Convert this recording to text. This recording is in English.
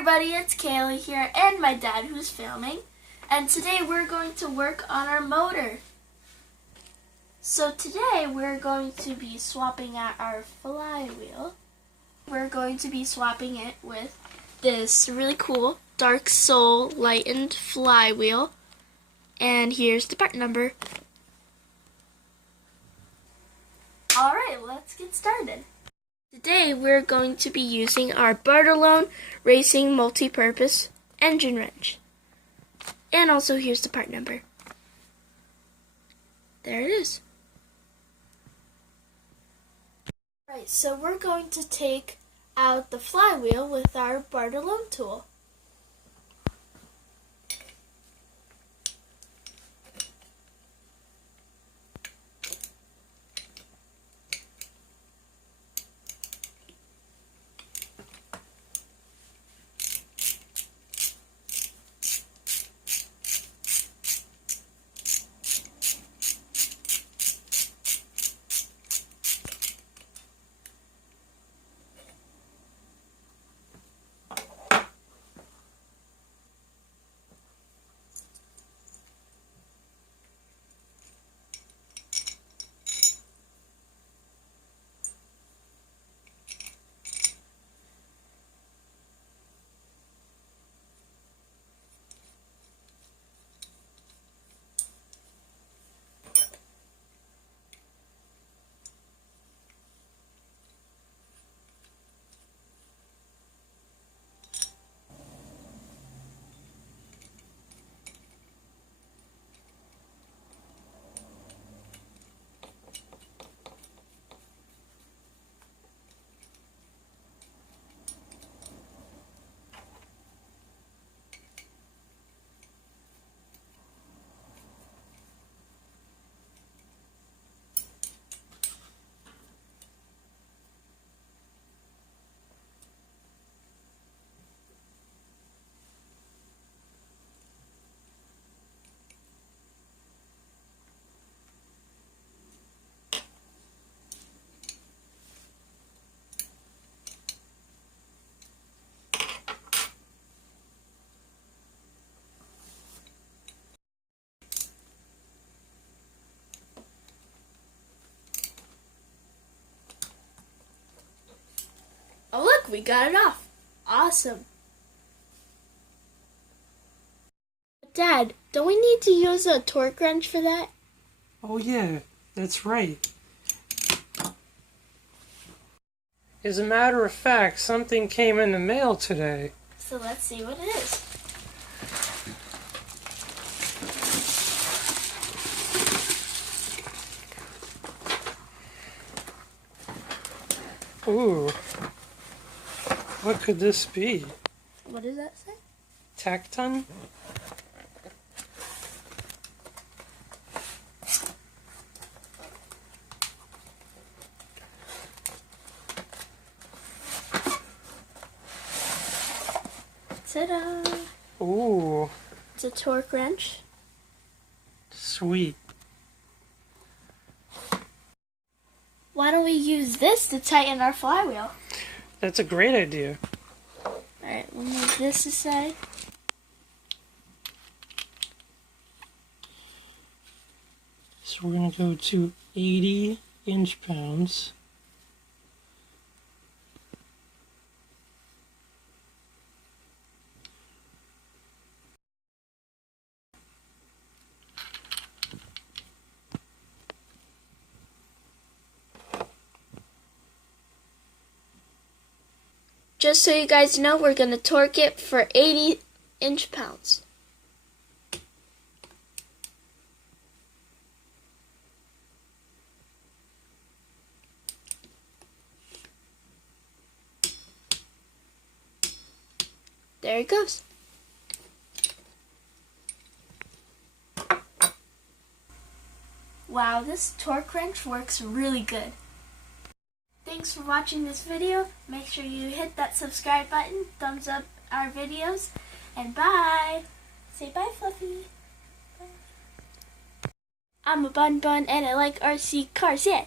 everybody, it's Kaylee here and my dad who's filming, and today we're going to work on our motor. So today we're going to be swapping out our flywheel. We're going to be swapping it with this really cool Dark Soul Lightened Flywheel, and here's the part number. Alright, let's get started. Today we're going to be using our Bartolone Racing Multi-Purpose Engine Wrench. And also here's the part number. There it is. Right, so we're going to take out the flywheel with our Bartolone tool. Oh look, we got it off. Awesome. Dad, don't we need to use a torque wrench for that? Oh yeah, that's right. As a matter of fact, something came in the mail today. So let's see what it is. Ooh. What could this be? What does that say? Tekton? Ta-da! Ooh. It's a torque wrench. Sweet. Why don't we use this to tighten our flywheel? That's a great idea. Alright, we'll move this aside. So we're going to go to 80 inch-pounds. Just so you guys know, we're going to torque it for 80 inch-pounds. There it goes. Wow, this torque wrench works really good. Thanks for watching this video. Make sure you hit that subscribe button, thumbs up our videos, and bye. Say bye, Fluffy. Bye. I'm a bun and I like RC cars, yeah.